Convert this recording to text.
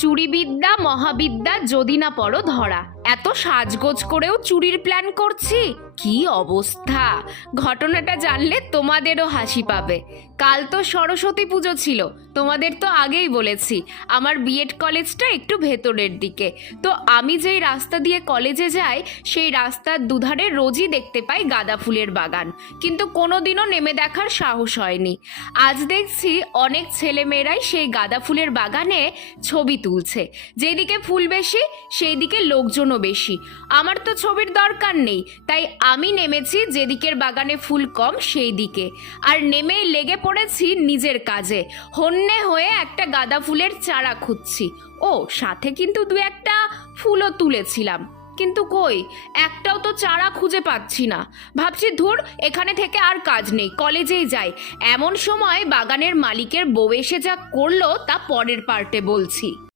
চুরিবিদ্যা মহাবিদ্যা যদি না পড়ো ধরা। এত সাজগোজ করেও চুরির প্ল্যান করছি, কি অবস্থা! ঘটনাটা জানলে তোমাদেরও হাসি পাবে। কাল তো সরস্বতী পুজো ছিল, তোমাদের তো আগেই বলেছি আমার বিএড কলেজটা একটু ভেতরের দিকে। তো আমি যেই রাস্তা দিয়ে কলেজে যাই সেই রাস্তার দুধারে রোজই দেখতে পাই গাঁদা ফুলের বাগান, কিন্তু কোনোদিনও নেমে দেখার সাহস হয়নি। আজ দেখছি অনেক ছেলেমেয়েরাই সেই গাঁদা ফুলের বাগানে ছবি তুলছে। যেদিকে ফুল বেশি সেই দিকে লোকজনও বেশি। আমার তো ছবির দরকার নেই, তাই আমি নেমেছি যেদিকের বাগানে ফুল কম সেই দিকে, আর নেমেই লেগে পড়েছি নিজের কাজে। হন্যে হয়ে একটা গাঁদা ফুলের চারা খুঁজছি। ও সাথে কিন্তু দু একটা ফুলও তুলেছিলাম, কিন্তু কই একটাও তো চারা খুঁজে পাচ্ছি না। ভাবছি ধুর, এখানে থেকে আর কাজ নেই, কলেজেই যাই। এমন সময় বাগানের মালিকের বউ এসে যা করলো তা পরের পার্টে বলছি।